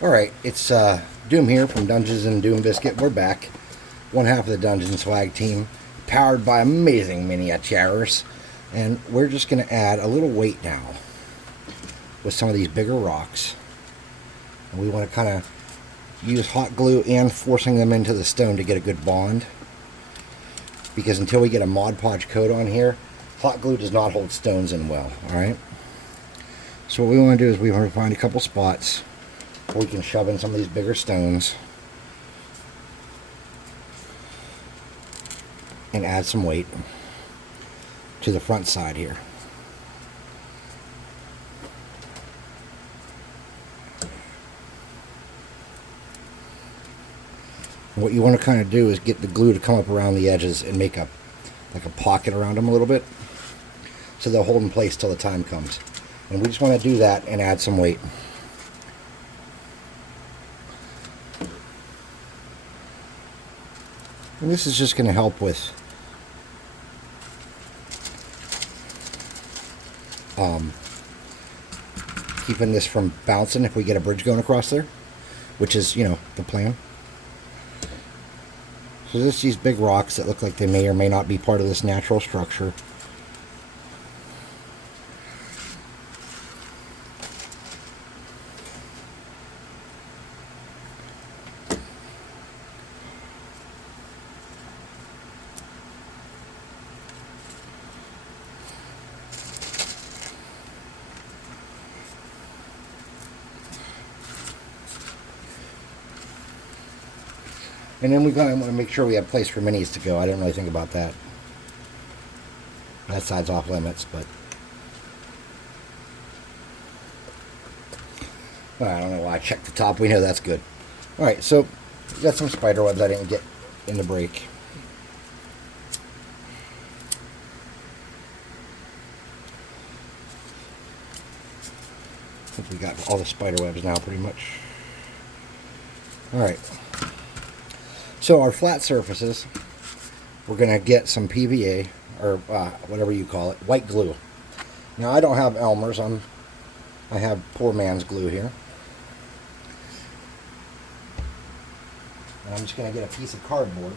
Alright, it's Doom here from Dungeons and Doom Biscuit. We're back. One half of the Dungeon Swag team, powered by amazing miniatures. And we're just going to add a little weight now with some of these bigger rocks. And we want to kind of use hot glue and forcing them into the stone to get a good bond. Because until we get a Mod Podge coat on here, hot glue does not hold stones in well. Alright? So what we want to do is we want to find a couple spots we can shove in some of these bigger stones and add some weight to the front side here. And what you want to kind of do is get the glue to come up around the edges and make a pocket around them a little bit so they'll hold in place till the time comes. And we just want to do that and add some weight. And this is just going to help with keeping this from bouncing if we get a bridge going across there, which is, you know, the plan. So there's these big rocks that look like they may or may not be part of this natural structure. And then we want to make sure we have a place for minis to go. I didn't really think about that. That side's off limits, but well, I don't know why I checked the top. We know that's good. Alright, so we got some spider webs I didn't get in the break. I think we got all the spider webs now pretty much. Alright. So our flat surfaces, we're going to get some PVA, or whatever you call it, white glue. Now I don't have Elmer's, I have poor man's glue here. And I'm just going to get a piece of cardboard.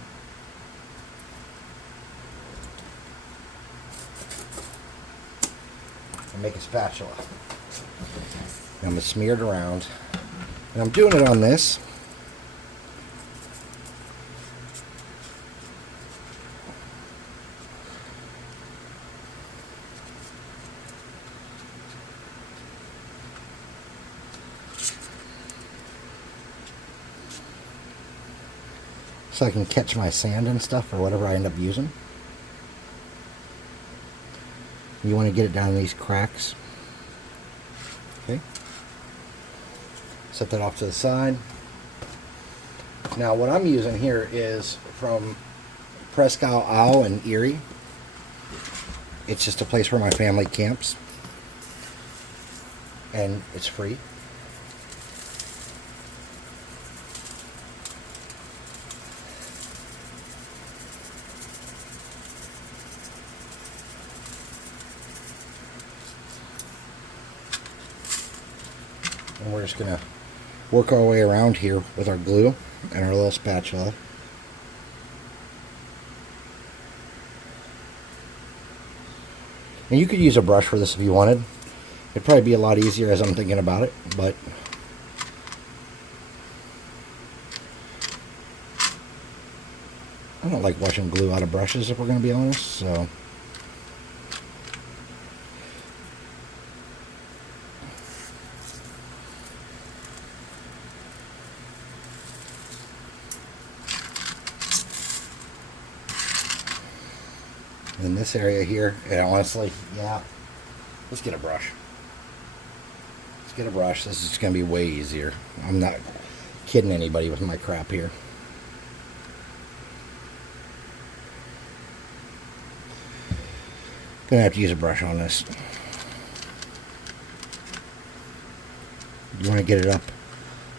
And make a spatula. And I'm going to smear it around. And I'm doing it on this. So I can catch my sand and stuff or whatever I end up using. You want to get it down in these cracks. Okay. Set that off to the side. Now what I'm using here is from Presque Isle in Erie. It's just a place where my family camps. And it's free. And we're just going to work our way around here with our glue and our little spatula. And you could use a brush for this if you wanted. It'd probably be a lot easier as I'm thinking about it, but I don't like washing glue out of brushes if we're going to be honest, so in this area here, and honestly, yeah, let's get a brush. Let's get a brush. This is going to be way easier. I'm not kidding anybody with my crap here. Gonna have to use a brush on this. You want to get it up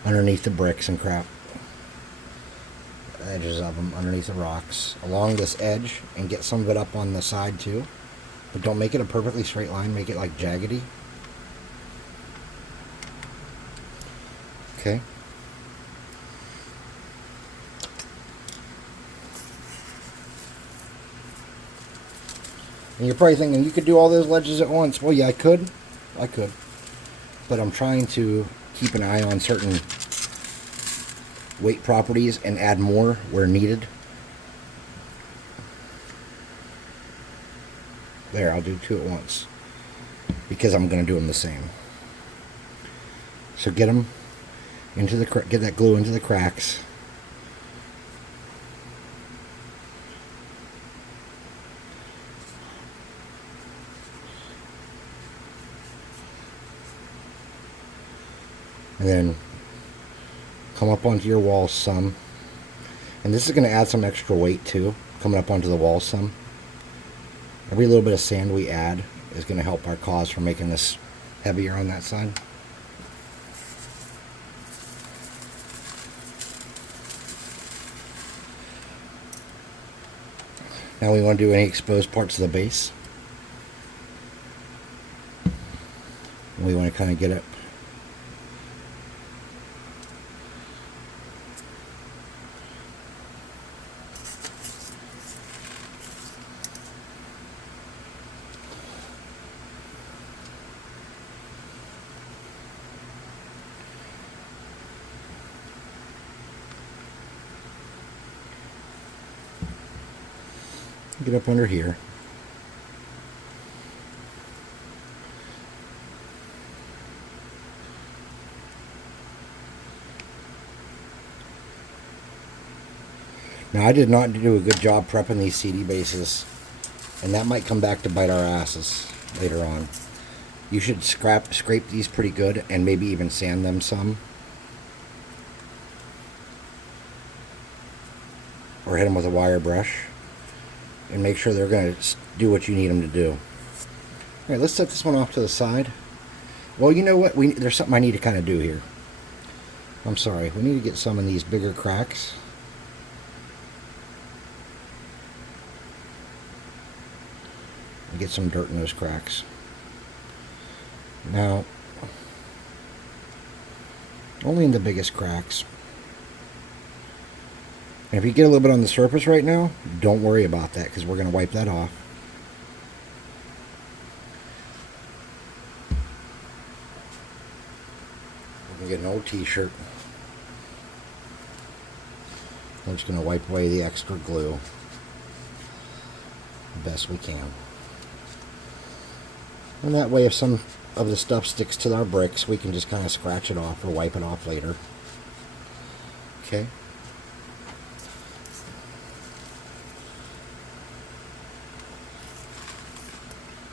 underneath the bricks and crap. Edges of them underneath the rocks along this edge and get some of it up on the side too, but don't make it a perfectly straight line, make it like jaggedy. Okay. And you're probably thinking, you could do all those ledges at once. Well, yeah, I could. I could. But I'm trying to keep an eye on certain weight properties and add more where needed. There, I'll do 2 at once because I'm going to do them the same. So get them into the get that glue into the cracks. And then come up onto your wall some. And this is going to add some extra weight too, coming up onto the wall some. Every little bit of sand we add is going to help our cause for making this heavier on that side. Now we want to do any exposed parts of the base. And we want to kind of get it get up under here. Now I did not do a good job prepping these CD bases, and that might come back to bite our asses later on. You should scrape these pretty good and maybe even sand them some. Or hit them with a wire brush. And make sure they're going to do what you need them to do. Alright, let's set this one off to the side. Well, you know what? There's something I need to kind of do here. I'm sorry. We need to get some of these bigger cracks. And get some dirt in those cracks. Now, only in the biggest cracks. And if you get a little bit on the surface right now, don't worry about that because we're going to wipe that off. We can get an old t-shirt. I'm just going to wipe away the extra glue the best we can. And that way if some of the stuff sticks to our bricks, we can just kind of scratch it off or wipe it off later. Okay.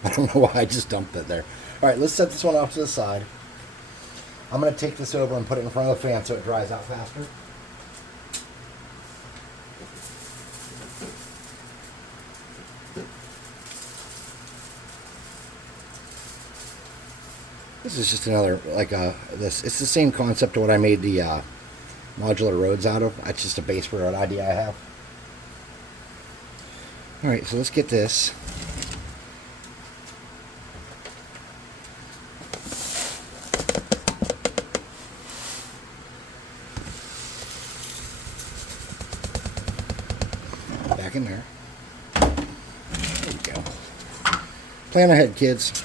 I don't know why I just dumped it there. Alright, let's set this one off to the side. I'm going to take this over and put it in front of the fan so it dries out faster. This is just another, it's the same concept to what I made the modular roads out of. That's just a base road idea I have. Alright, so let's get this. Back in there. There we go. Plan ahead, kids.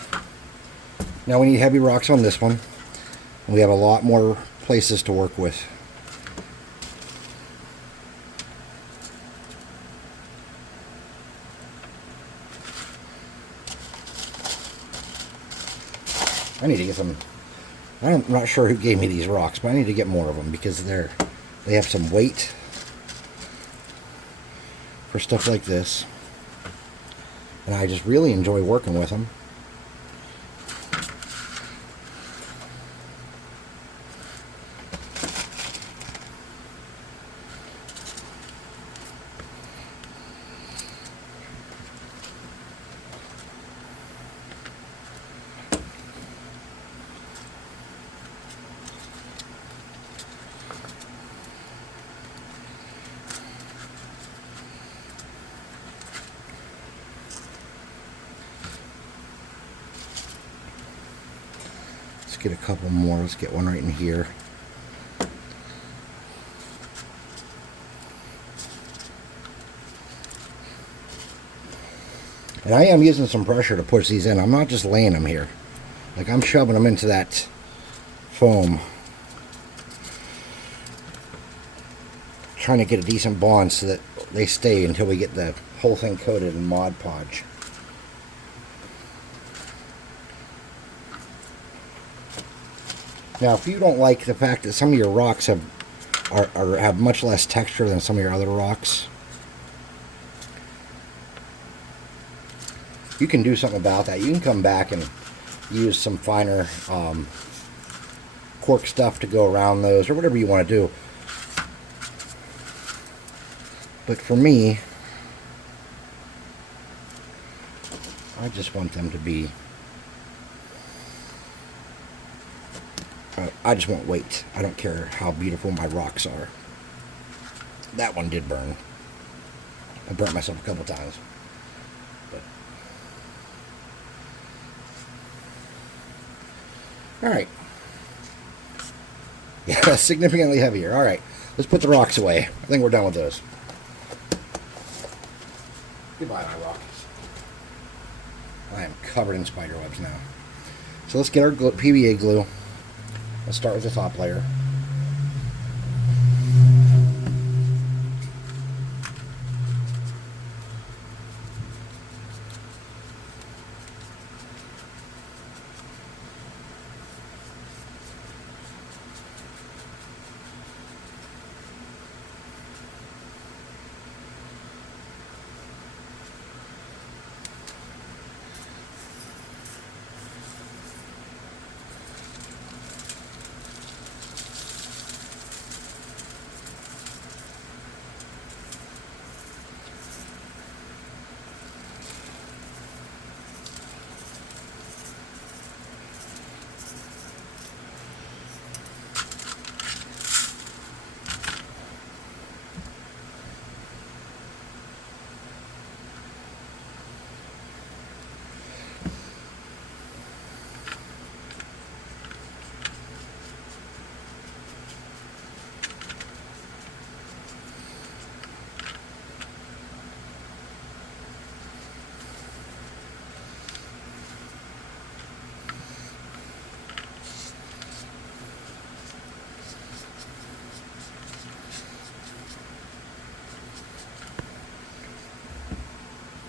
Now we need heavy rocks on this one. We have a lot more places to work with. I need to get some. I'm not sure who gave me these rocks, but I need to get more of them because they have some weight for stuff like this. And I just really enjoy working with them. Get a couple more. Let's get one right in here. And I am using some pressure to push these in. I'm not just laying them here. Like, I'm shoving them into that foam. Trying to get a decent bond so that they stay until we get the whole thing coated in Mod Podge. Now, if you don't like the fact that some of your rocks have much less texture than some of your other rocks, you can do something about that. You can come back and use some finer cork stuff to go around those, or whatever you want to do. But for me, I just want them to be... I just want weight. I don't care how beautiful my rocks are. That one did burn. I burnt myself a couple times. But. Alright. Yeah, significantly heavier. Alright, let's put the rocks away. I think we're done with those. Goodbye, my rocks. I am covered in spider webs now. So let's get our PVA glue. Let's start with the top layer.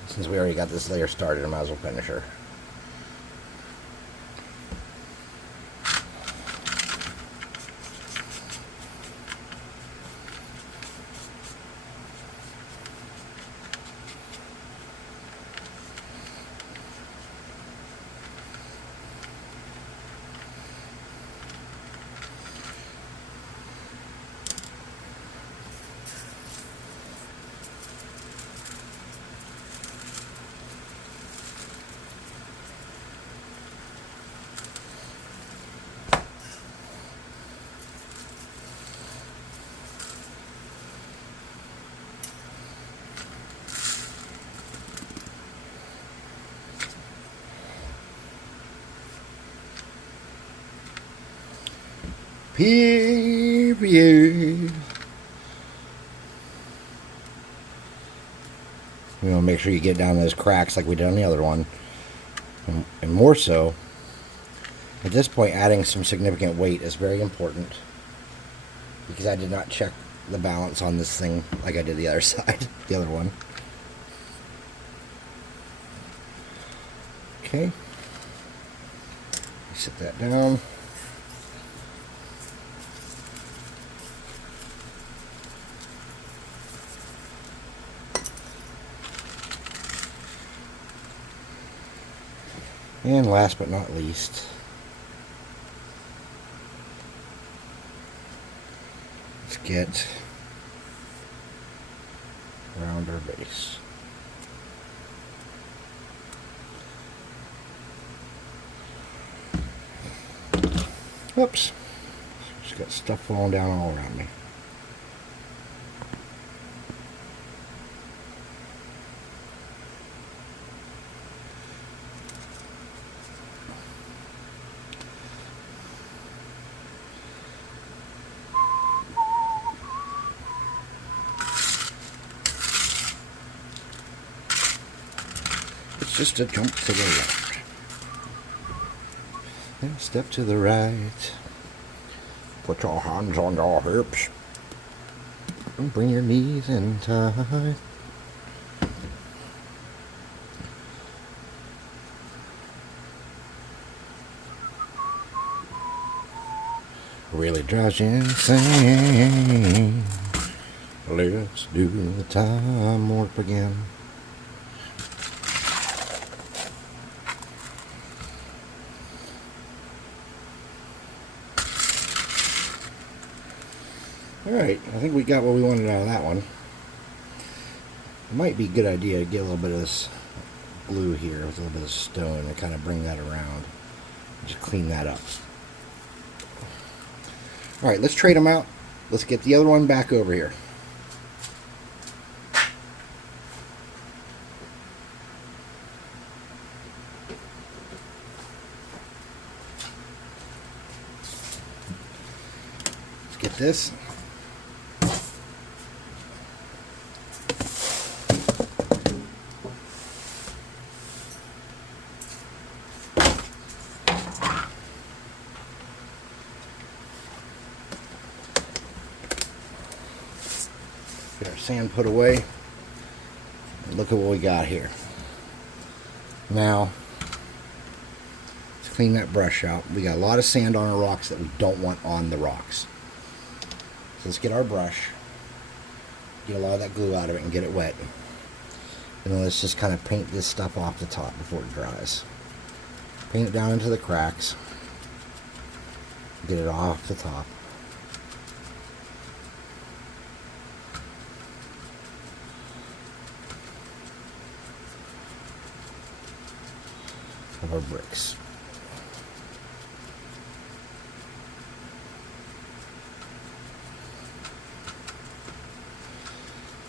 Since we already got this layer started, I might as well finish her. PVA. You want to make sure you get down those cracks like we did on the other one. And more so, at this point, adding some significant weight is very important. Because I did not check the balance on this thing like I did the other side, the other one. Okay. Set that down. And last but not least, let's get around our base. Whoops. Just got stuff falling down all around me. just a jump to the left. And step to the right. Put your hands on your hips. And bring your knees in tight. Really drives you insane. Let's do the time warp again. Alright, I think we got what we wanted out of that one. It might be a good idea to get a little bit of this glue here with a little bit of stone and kind of bring that around. Just clean that up. Alright, let's trade them out. Let's get the other one back over here. Let's get this. Get our sand put away. And look at what we got here. Now, let's clean that brush out. We got a lot of sand on our rocks that we don't want on the rocks. So let's get our brush, get a lot of that glue out of it and get it wet. And then let's just kind of paint this stuff off the top before it dries. Paint it down into the cracks. Get it off the top. Of our bricks.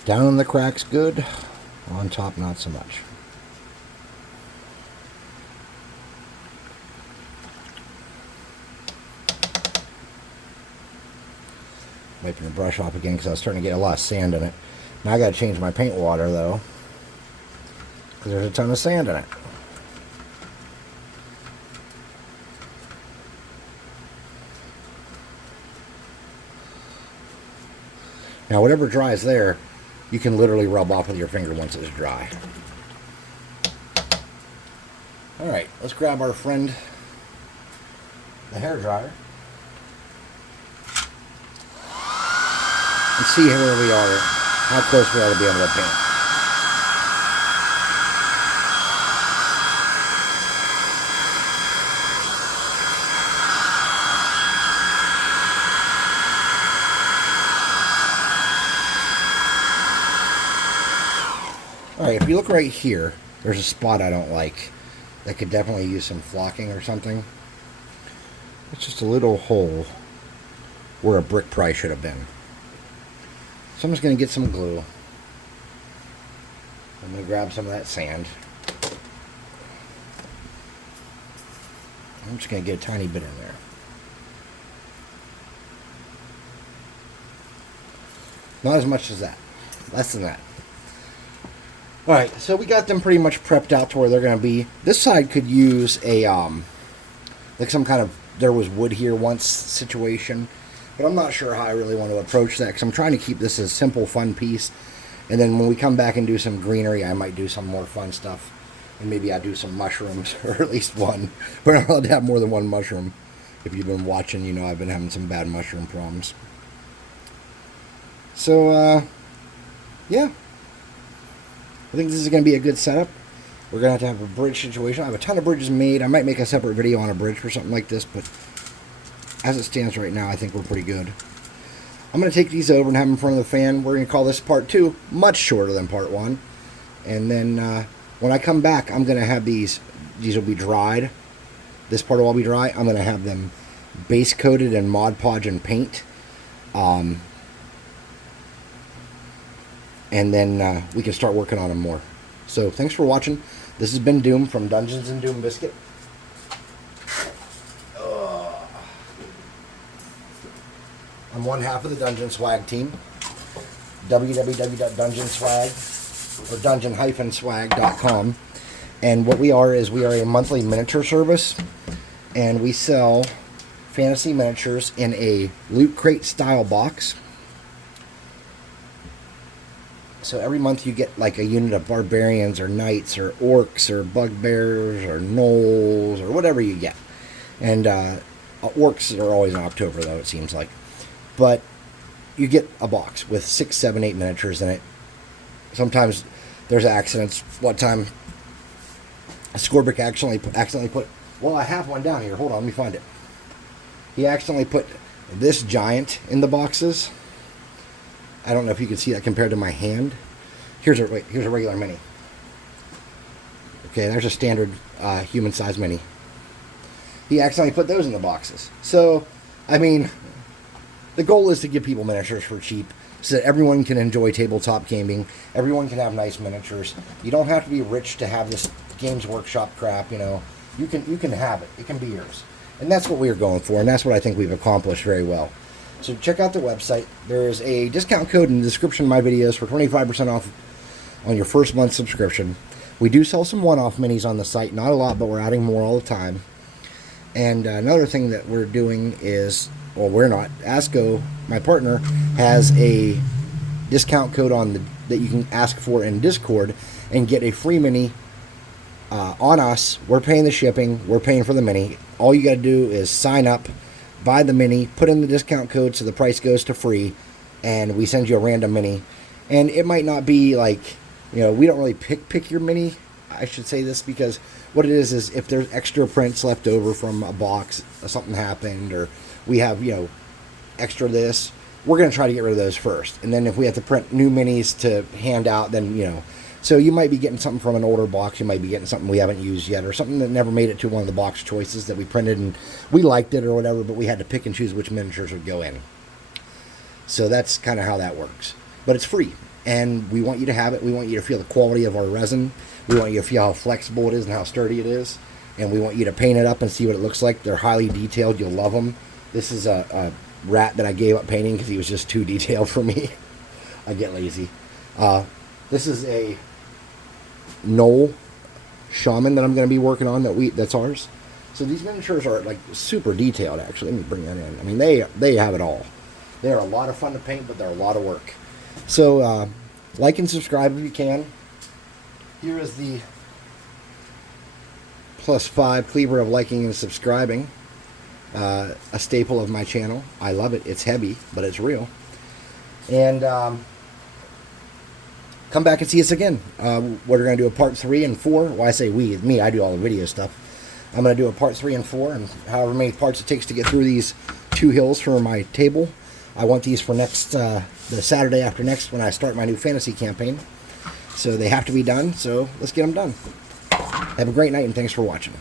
Down in the cracks good, on top not so much. Wiping the brush off again because I was starting to get a lot of sand in it. Now I got to change my paint water though, because there's a ton of sand in it. Now whatever dries there, you can literally rub off with your finger once it's dry. Alright, let's grab our friend, the hair dryer, and see where we are, how close we are to be able to paint. Alright, if you look right here, there's a spot I don't like that could definitely use some flocking or something. It's just a little hole where a brick probably should have been. So I'm just going to get some glue. I'm going to grab some of that sand. I'm just going to get a tiny bit in there. Not as much as that. Less than that. Alright, so we got them pretty much prepped out to where they're going to be. This side could use a, like some kind of, there was wood here once situation. But I'm not sure how I really want to approach that because I'm trying to keep this a simple, fun piece. And then when we come back and do some greenery, I might do some more fun stuff. And maybe I'll do some mushrooms, or at least one. We're not allowed to have more than one mushroom. If you've been watching, you know I've been having some bad mushroom problems. So, yeah. I think this is going to be a good setup. We're going to have a bridge situation. I have a ton of bridges made. I might make a separate video on a bridge for something like this, but as it stands right now, I think we're pretty good. I'm going to take these over and have them in front of the fan. We're going to call this part 2, much shorter than part 1. And then when I come back, I'm going to have these will be dried. This part will all be dry. I'm going to have them base coated in Mod Podge and paint. And then we can start working on them more. So thanks for watching. This has been Doom from Dungeons and Doom Biscuit. I'm one half of the Dungeon Swag team. www.dungeonswag or dungeon-swag.com. And what we are is we are a monthly miniature service, and we sell fantasy miniatures in a loot crate style box. So every month you get like a unit of barbarians or knights or orcs or bugbears or gnolls or whatever you get. And orcs are always in October, though, it seems like. But you get a box with 6, 7, 8 miniatures in it. Sometimes there's accidents. One time, Scorbic accidentally put... Well, I have one down here. Hold on, let me find it. He accidentally put this giant in the boxes. I don't know if you can see that compared to my hand. Here's a regular mini. Okay, there's a standard human-sized mini. He accidentally put those in the boxes. So, I mean, the goal is to give people miniatures for cheap so that everyone can enjoy tabletop gaming. Everyone can have nice miniatures. You don't have to be rich to have this Games Workshop crap, you know. You can have it. It can be yours. And that's what we are going for, and that's what I think we've accomplished very well. So check out the website. There is a discount code in the description of my videos for 25% off on your first month subscription. We do sell some one-off minis on the site. Not a lot, but we're adding more all the time. And another thing that we're doing is, well, we're not. Asco, my partner, has a discount code that you can ask for in Discord and get a free mini on us. We're paying the shipping. We're paying for the mini. All you got to do is sign up, buy the mini, put in the discount code so the price goes to free, and we send you a random mini. And it might not be like, you know, we don't really pick your mini. I should say this because what it is if there's extra prints left over from a box, or something happened, or we have, you know, extra this, we're going to try to get rid of those first. And then if we have to print new minis to hand out, then, you know, so you might be getting something from an older box, you might be getting something we haven't used yet, or something that never made it to one of the box choices that we printed and we liked it or whatever, but we had to pick and choose which miniatures would go in. So that's kind of how that works. But it's free, and we want you to have it. We want you to feel the quality of our resin. We want you to feel how flexible it is and how sturdy it is. And we want you to paint it up and see what it looks like. They're highly detailed. You'll love them. This is a rat that I gave up painting because he was just too detailed for me. I get lazy. This is a Gnoll shaman that I'm going to be working on that's ours. So these miniatures are like super detailed, actually. Let me bring that in. I mean, they have it all. They are a lot of fun to paint, but they're a lot of work. So like and subscribe if you can. Here is the +5 cleaver of liking and subscribing. A staple of my channel. I love it. It's heavy, but it's real. And come back and see us again. We're going to do a part 3 and 4. Well, I say we, me, I do all the video stuff. I'm going to do a part 3 and 4, and however many parts it takes to get through these 2 hills for my table. I want these for next, the Saturday after next when I start my new fantasy campaign. So they have to be done, so let's get them done. Have a great night, and thanks for watching.